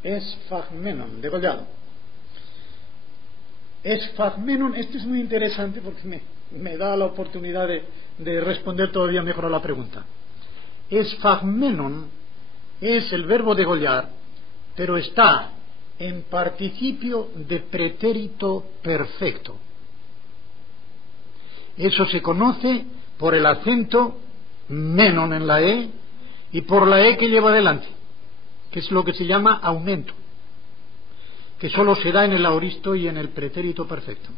Esphagmenon, degollado. Esphagmenon, esto es muy interesante porque me da la oportunidad de responder todavía mejor a la pregunta. Esphagmenon es el verbo degollar, pero está en participio de pretérito perfecto. Eso se conoce por el acento menon en la E y por la E que lleva adelante, que es lo que se llama aumento, que solo se da en el aoristo y en el pretérito perfecto.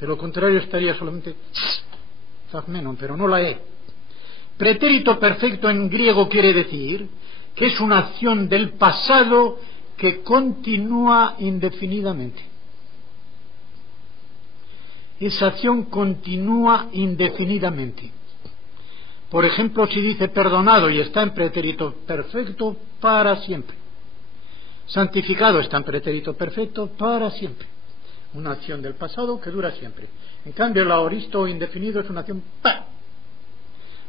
De lo contrario estaría solamente esphagmenon, pero no la E. Pretérito perfecto en griego quiere decir que es una acción del pasado que continúa indefinidamente. Esa acción continúa indefinidamente. Por ejemplo, si dice perdonado y está en pretérito perfecto, para siempre. Santificado está en pretérito perfecto, para siempre. Una acción del pasado que dura siempre. En cambio, el aoristo indefinido es una acción ¡pa!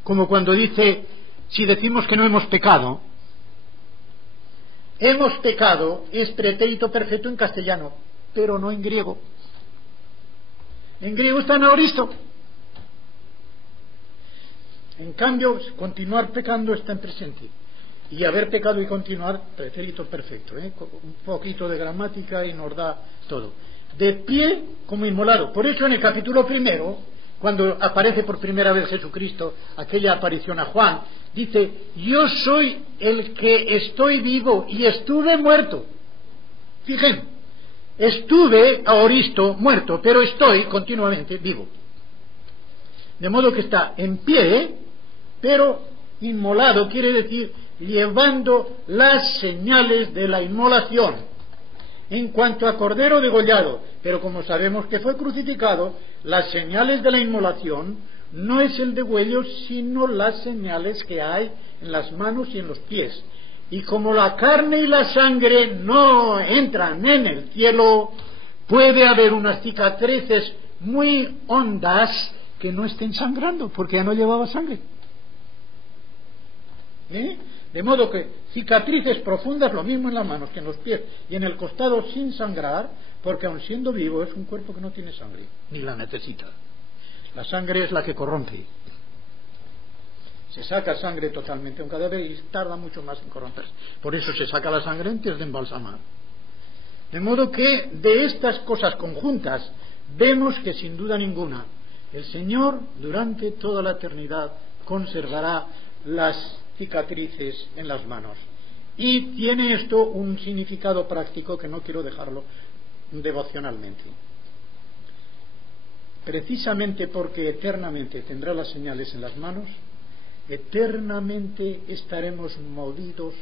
Como cuando dice, si decimos que no hemos pecado, hemos pecado es pretérito perfecto en castellano, pero no en griego. En griego está en aoristo. En cambio, continuar pecando está en presente. Y haber pecado y continuar, pretérito perfecto. Un poquito de gramática y nos da todo. De pie como inmolado. Por eso en el capítulo 1, cuando aparece por primera vez Jesucristo, aquella aparición a Juan, dice: yo soy el que estoy vivo y estuve muerto. Fíjense, estuve aoristo muerto, pero estoy continuamente vivo. De modo que está en pie, pero inmolado, quiere decir llevando las señales de la inmolación. En cuanto a cordero degollado, pero como sabemos que fue crucificado, las señales de la inmolación no es el degüello, sino las señales que hay en las manos y en los pies. Y como la carne y la sangre no entran en el cielo, puede haber unas cicatrices muy hondas que no estén sangrando, porque ya no llevaba sangre. De modo que cicatrices profundas, lo mismo en las manos que en los pies y en el costado, sin sangrar, porque aun siendo vivo es un cuerpo que no tiene sangre, ni la necesita. La sangre es la que corrompe. Se saca sangre totalmente a un cadáver y tarda mucho más en corromperse. Por eso se saca la sangre antes de embalsamar. De modo que de estas cosas conjuntas vemos que sin duda ninguna el Señor durante toda la eternidad conservará las cicatrices en las manos. Y tiene esto un significado práctico que no quiero dejarlo devocionalmente. Precisamente porque eternamente tendrá las señales en las manos, eternamente estaremos movidos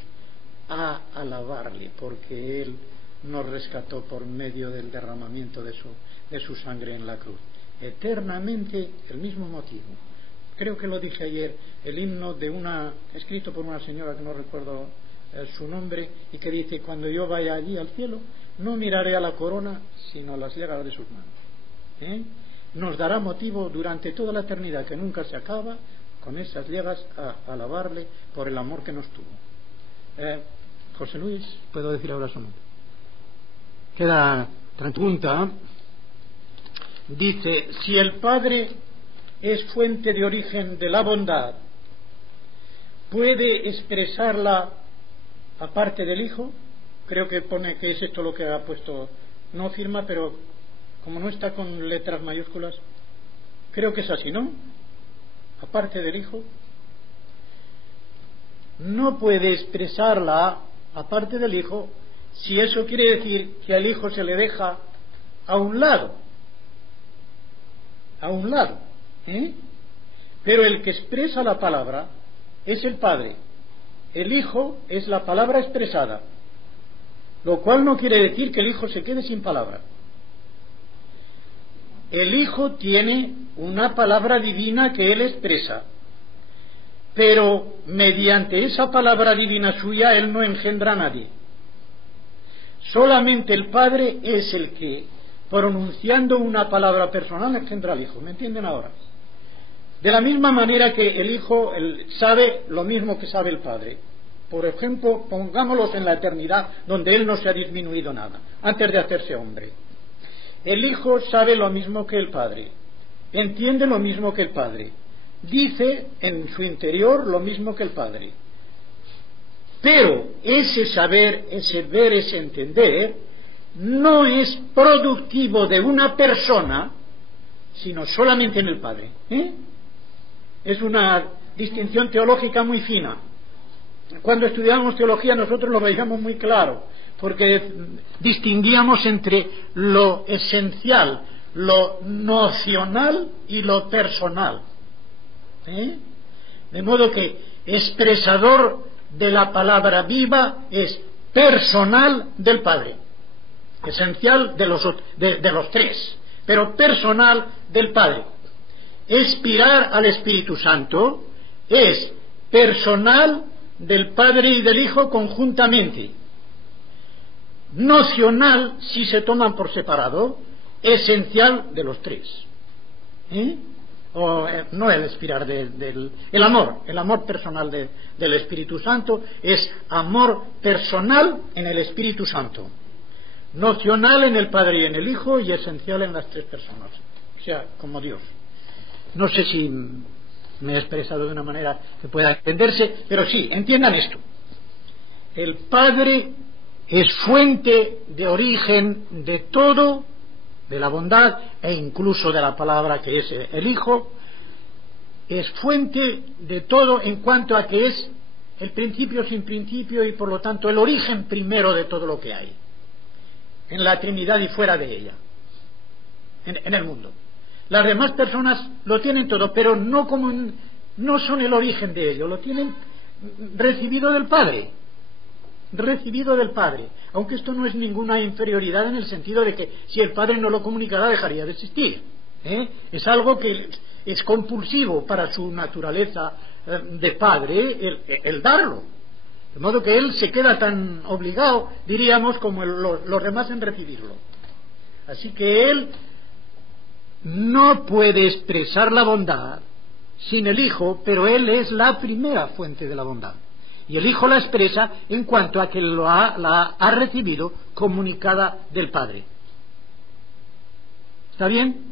a alabarle, porque Él nos rescató por medio del derramamiento de su sangre en la cruz. Eternamente el mismo motivo. Creo que lo dije ayer, el himno escrito por una señora que no recuerdo su nombre, y que dice: cuando yo vaya allí al cielo, no miraré a la corona, sino a las llagas de sus manos. Nos dará motivo durante toda la eternidad, que nunca se acaba, con esas llagas a alabarle por el amor que nos tuvo. José Luis, puedo decir ahora su nombre. Queda pregunta. Dice: si el Padre es fuente de origen de la bondad, ¿puede expresarla aparte del Hijo? Creo que pone que es esto lo que ha puesto, no firma, pero como no está con letras mayúsculas, creo que es así, ¿no? Aparte del Hijo, no puede expresarla aparte del Hijo, si eso quiere decir que al Hijo se le deja a un lado, pero el que expresa la palabra es el Padre. El Hijo es la palabra expresada, lo cual no quiere decir que el Hijo se quede sin palabra. El Hijo tiene una palabra divina que Él expresa, pero mediante esa palabra divina suya Él no engendra a nadie. Solamente el Padre es el que, pronunciando una palabra personal, engendra al Hijo. ¿Me entienden ahora? De la misma manera que el Hijo sabe lo mismo que sabe el Padre. Por ejemplo, pongámoslos en la eternidad, donde Él no se ha disminuido nada, antes de hacerse hombre. El Hijo sabe lo mismo que el Padre, entiende lo mismo que el Padre, dice en su interior lo mismo que el Padre. Pero ese saber, ese ver, ese entender, no es productivo de una persona, sino solamente en el Padre. Es una distinción teológica muy fina. Cuando estudiábamos teología nosotros lo veíamos muy claro, porque distinguíamos entre lo esencial, lo nocional y lo personal. De modo que expresador de la palabra viva es personal del Padre, esencial de los tres, pero personal del Padre. Expirar al Espíritu Santo es personal del Padre y del Hijo conjuntamente, nocional si se toman por separado, esencial de los tres. o no el expirar el amor personal del Espíritu Santo es amor personal en el Espíritu Santo, nocional en el Padre y en el Hijo, y esencial en las tres personas, o sea, como Dios. No sé si me he expresado de una manera que pueda entenderse, pero sí, entiendan esto: el Padre es fuente de origen de todo, de la bondad e incluso de la palabra que es el Hijo. Es fuente de todo en cuanto a que es el principio sin principio y por lo tanto el origen primero de todo lo que hay en la Trinidad y fuera de ella, en el mundo. Las demás personas lo tienen todo, pero no son el origen de ello, lo tienen recibido del Padre, aunque esto no es ninguna inferioridad en el sentido de que si el Padre no lo comunicara dejaría de existir, es algo que es compulsivo para su naturaleza de Padre el darlo, de modo que él se queda tan obligado, diríamos, como los demás en recibirlo. Así que él no puede expresar la bondad sin el Hijo, pero él es la primera fuente de la bondad. Y el Hijo la expresa en cuanto a que la ha recibido comunicada del Padre. ¿Está bien?